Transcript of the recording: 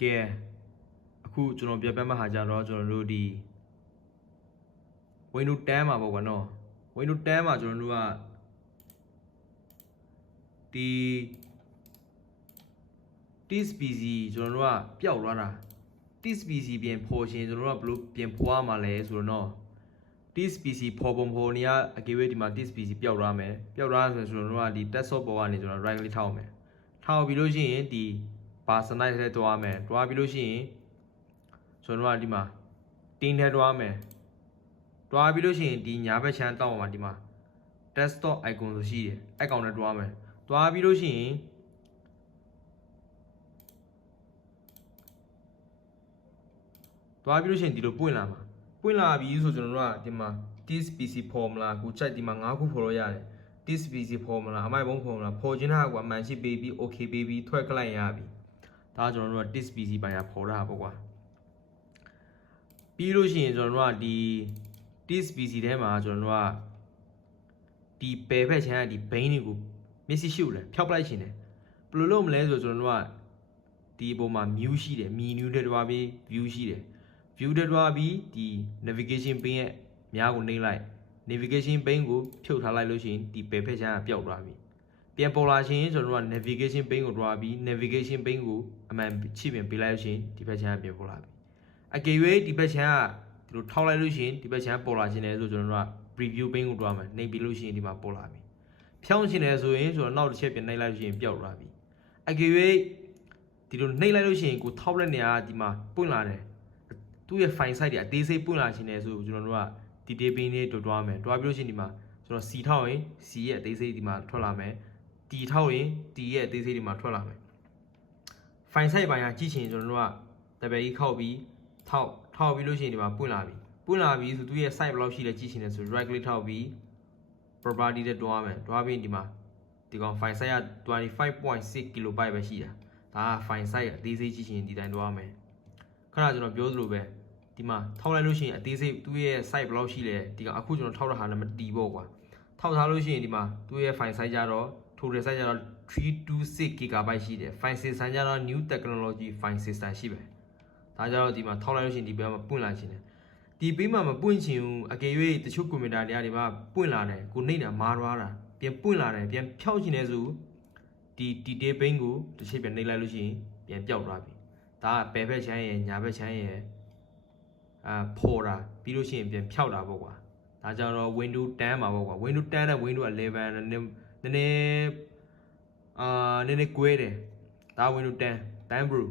ကဲအခုကျွန်တော်ပြပြမှဟာကြတော့ကျွန်တော်တို့ဒီ Windows 10မှာပေါ့ကွာနော် Windows 10မှာကျွန်တော်တို့ကဒီ this PC ကျွန်တော်တို့ကပျောက်သွားတာ this PC ပြန်ဖော်ရှင်ကျွန်တော်တို့ကဘယ်လိုပြန်ဖွားမှာလဲဆိုတော့နော် this PC ဖော်ပုံဖော်နေရအကေဝေးဒီမှာ this PC ပျောက်သွားမယ်ပျောက်သွားဆိုကျွန်တော်တို့ကဒီ desktop ပေါ်ကနေကျွန်တော် right click ထောက်မယ်ထောက်ပြီးလို့ရှိရင်ဒီ personalize ထဲတွားမယ်တွားပြီးလို့ရှိရင်ကျွန်တော်တို့ကဒီမှာတင်းထဲတွားမယ်တွားပြီးလို့ရှိရင်ဒီညာဘက်ချမ်းတောက်မှာဒီမှာ desktop icon ဆိုရှိတယ်အဲ့ကောင်နဲ့တွားမယ်တွားပြီးလို့ရှိရင်ဒီလိုပွင့်လာပြီဆိုကျွန်တော်တို့ကဒီမှာ this PC formula ကိုချက်ဒီမှာ9ခုဖော်လို့ရတယ် this PC formula အမိုက်ဘုံ formula ဖော်ခြင်းတာကွာအမှန်ရှိပေးပြီး okay ပေးပြီးထွက်ကလိုက်ရပြီဒါကျွန်တော်တို့က this PC ပိုင်ရဖော်တာပေါ့ကွာပြီးလို့ရှိရင်ကျွန်တော်တို့ကဒီ this PC ထဲမှာကျွန်တော်တို့ကဒီပယ်ဖက်ချမ်းကဒီ bane တွေကိုမျက်စိရှုလဲဖျောက်ပလိုက်ရှင်တယ်ဘယ်လိုလုပ်မလဲဆိုကျွန်တော်တို့ကဒီအပေါ်မှာ view ရှိတယ် menu ထဲတွားပြီး view ရှိတယ် view ထဲတွားပြီးဒီ navigation pane ရဲ့များကိုနှိမ့်လိုက် navigation pane ကိုဖြုတ်ထားလိုက်လို့ရှိရင်ဒီပယ်ဖက်ချမ်းကပျောက်သွားပြီပြန်ပေါ်လာရှင်ကျွန်တော်တို့က navigation pane ကိုတွားပြီး navigation pane ကိုအမှန်ချိပြန်ပေးလိုက်လို့ရှိရင်ဒီဘက်ချမ်းကပြန်ပေါ်လာပြီအကယ်၍ဒီဘက်ချမ်းကဒီလိုထောက်လိုက်လို့ရှိရင်ဒီဘက်ချမ်းပေါ်လာခြင်းလဲဆိုကျွန်တော်တို့က preview pane ကိုတွားမယ်နှိပ်ပြီးလို့ရှိရင်ဒီမှာပေါ်လာပြီဖြောင်းခြင်းလဲဆိုရင်ကျွန်တော်နောက်တစ်ချက်ပြန်နှိပ်လိုက်လို့ရှိရင်ပျောက်သွားပြီအကယ်၍ဒီလိုနှိပ်လိုက်လို့ရှိရင်ကိုထောက်လက်နေရဒီမှာပွင့်လာတယ်သူ့ရဲ့ file site တွေအသေးစိတ်ပွင့်လာခြင်းလဲဆိုကျွန်တော်တို့က detail pane လေးတွားမယ်တွားပြီးလို့ရှိရင်ဒီမှာကျွန်တော် C ထောက်ရင် C ရဲ့အသေးစိတ်ဒီမှာထွက်လာမယ် T ထောက်ရင် T ရဲ့အသေးစိတ်ဒီမှာထွက်လာမယ် file site ပိုင်းကကြည့်ချင်ကျွန်တော်တို့ကတပည့်ကြီးခောက်ပြီးထောက်ပြီးလို့ရှိရင်ဒီမှာပွင့်လာပြီဆိုသူ့ရဲ့ site ဘယ်လောက်ရှိလဲကြည့်ချင်တယ်ဆို right click ထောက်ပြီး property တဲ့တွားမယ်တွားပြီးဒီမှာဒီကောင် file size က 25.6 KB ပဲရှိတာဒါက file size အသေးစိတ်ကြည့်ချင်ဒီတိုင်းတွားမယ်ခဏကျွန်တော်ပြောသလိုပဲဒီမှာထောက်လိုက်လို့ရှိရင်အသေးစိတ်သူ့ရဲ့ site ဘယ်လောက်ရှိလဲဒီကောင်အခုကျွန်တော်ထောက်တဲ့ဟာနဲ့မတီးပေါ့ကွာထောက်ထားလို့ရှိရင်ဒီမှာသူ့ရဲ့ file size ကြတော့ total size ကြတော့326 GB ရှိတယ် file system ကြတော့ new technology file system ရှိပဲဒါကြတော့ဒီမှာထောက်လိုက်လို့ရှိရင်ဒီဘက်မှာပွင့်လာခြင်းတယ်ဒီဘေးမှာမပွင့်ချင်ဘူးအကယ်၍တချို့ကွန်ပျူတာတွေကဒီမှာပွင့်လာတယ်ကိုနှိမ့်တာမာသွားတာပြန်ပွင့်လာတယ်ပြန်ဖြောက်ချင်တယ်ဆိုဒီ detail pane ကိုတစ်ချက်ပြန်နှိမ့်လိုက်လို့ရှိရင်ပြန်ပျောက်သွားပြီဒါကဘယ်ဘက်ချမ်းရဲ့ညာဘက်ချမ်းရဲ့ဖော်တာပြီးလို့ရှိရင်ပြန်ဖြောက်တာပေါ့ကွာဒါကြောင့်တော့ Windows 10မှာပေါ့ကွာ Windows 10နဲ့ Windows 11နည်းနည်းကွဲတယ်ဒါ Windows 10 Pro